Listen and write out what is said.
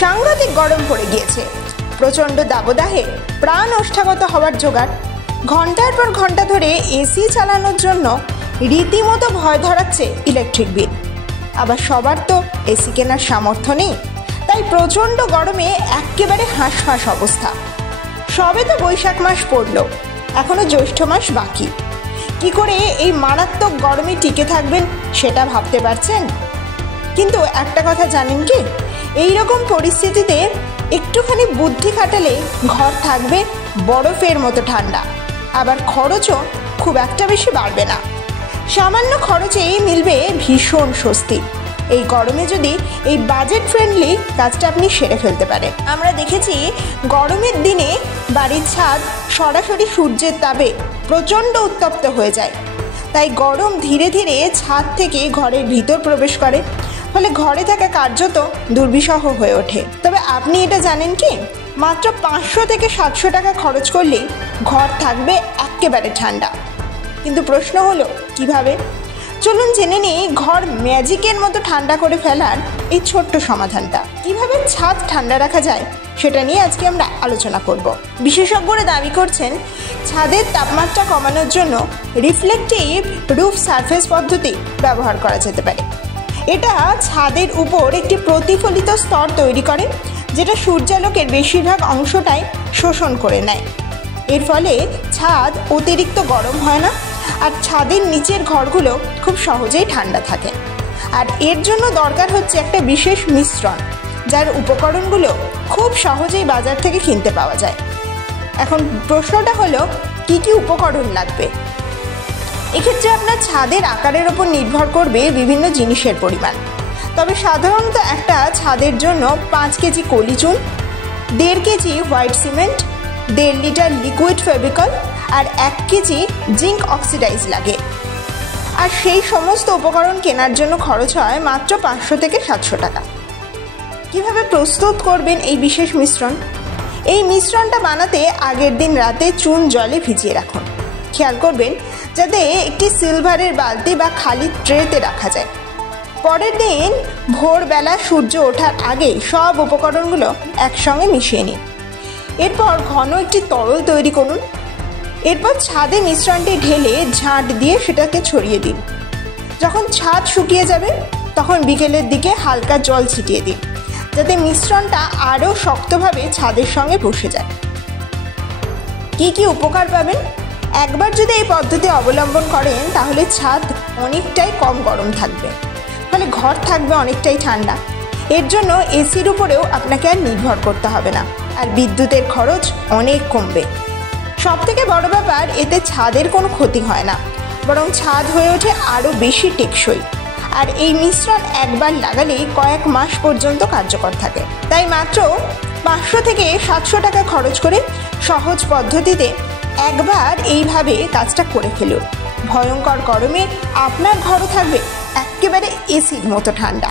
সাংঘাতিক গরম পড়ে গিয়েছে। প্রচণ্ড দাবদাহে প্রাণ ওষ্ঠাগত হওয়ার জোগাড়। ঘন্টার পর ঘন্টা ধরে এসি চালানোর জন্য রীতিমতো ভয় ধরাচ্ছে ইলেকট্রিক বিল। আবার সবার তো এসি কেনার সামর্থ্য নেই, তাই প্রচণ্ড গরমে একেবারে হাঁসফাঁস অবস্থা। সবে তো বৈশাখ মাস পড়ল, এখনো জ্যৈষ্ঠ মাস বাকি। কি করে এই মারাত্মক গরমে টিকে থাকবেন সেটা ভাবতে পারছেন? কিন্তু একটা কথা জানেন কি, এই রকম পরিস্থিতিতে একটুখানি বুদ্ধি খাটালে ঘর থাকবে বরফের মতো ঠান্ডা, আবার খরচও খুব একটা বেশি বাড়বে না। সামান্য খরচেই মিলবে ভীষণ স্বস্তি। এই গরমে যদি এই বাজেট ফ্রেন্ডলি কাজটা আপনি সেরে ফেলতে পারেন। আমরা দেখেছি গরমের দিনে বাড়ির ছাদ সরাসরি সূর্যের তাপে প্রচণ্ড উত্তপ্ত হয়ে যায়, তাই গরম ধীরে ধীরে ছাদ থেকে ঘরের ভিতর প্রবেশ করে, ফলে ঘরে থাকা কার্যত দুর্বিষহ হয়ে ওঠে। তবে আপনি এটা জানেন কি, মাত্র 500 থেকে 700 টাকা খরচ করলেই ঘর থাকবে একেবারে ঠান্ডা। কিন্তু প্রশ্ন হলো কিভাবে? চলুন জেনে নিই ঘর ম্যাজিকের মতো ঠান্ডা করে ফেলার এই ছোট্ট সমাধানটা। কিভাবে ছাদ ঠান্ডা রাখা যায় সেটা নিয়ে আজকে আমরা আলোচনা করব। বিশেষজ্ঞরা দাবি করছেন ছাদের তাপমাত্রা কমানোর জন্য রিফ্লেকটিভ রুফ সারফেস পদ্ধতি ব্যবহার করা যেতে পারে। এটা ছাদের উপর একটি প্রতিফলিত স্তর তৈরি করে, যেটা সূর্যালোকের বেশিরভাগ অংশটাই শোষণ করে নেয়। এর ফলে ছাদ অতিরিক্ত গরম হয় না, আর ছাদের নিচের ঘরগুলো খুব সহজেই ঠান্ডা থাকে। আর এর জন্য দরকার হচ্ছে একটা বিশেষ মিশ্রণ, যার উপকরণগুলো খুব সহজেই বাজার থেকে কিনতে পাওয়া যায়। এখন প্রশ্নটা হলো কি কি উপকরণ লাগবে? এক্ষেত্রে আপনার ছাদের আকারের ওপর নির্ভর করবে বিভিন্ন জিনিসের পরিমাণ। তবে সাধারণত একটা ছাদের জন্য 5 কেজি কলি চুন, 1.5 KG white cement, 1.5 litre liquid Fevicol আর 1 কেজি জিঙ্ক অক্সিডাইজ লাগে। আর সেই সমস্ত উপকরণ কেনার জন্য খরচ হয় মাত্র 500 থেকে 700 টাকা। কিভাবে প্রস্তুত করবেন এই বিশেষ মিশ্রণ? এই মিশ্রণটা বানাতে আগের দিন রাতে চুন জলে ভিজিয়ে রাখুন। খেয়াল করবেন যাতে একটি সিলভারের বালতি বা খালি ট্রেতে রাখা যায়। পরের দিন ভোরবেলা সূর্য ওঠার আগে সব উপকরণগুলো একসঙ্গে মিশিয়ে নিন। এরপর ঘন একটি তরল তৈরি করুন। এরপর ছাদে মিশ্রণটি ঢেলে ঝাঁট দিয়ে সেটাকে ছড়িয়ে দিন। যখন ছাদ শুকিয়ে যাবে তখন বিকেলের দিকে হালকা জল ছিটিয়ে দিন, যাতে মিশ্রণটা আরও শক্তভাবে ছাদের সঙ্গে বসে যায়। কি কি উপকার পাবেন? একবার যদি এই পদ্ধতি অবলম্বন করেন তাহলে ছাদ অনেকটাই কম গরম থাকবে, ফলে ঘর থাকবে অনেকটাই ঠান্ডা। এর জন্য এসির উপরেও আপনাকে আর নির্ভর করতে হবে না, আর বিদ্যুতের খরচ অনেক কমবে। সবথেকে বড় ব্যাপার, এতে ছাদের কোনো ক্ষতি হয় না, বরং ছাদ হয়ে ওঠে আরও বেশি টেকসই। আর এই মিশ্রণ একবার লাগালেই কয়েক মাস পর্যন্ত কার্যকর থাকে। তাই মাত্র 500 থেকে 700 টাকা খরচ করে সহজ পদ্ধতিতে একবার এইভাবে কাজটা করে ফেলুন। ভয়ঙ্কর গরমে আপনার ঘরও থাকবে একেবারে এসির মতো ঠান্ডা।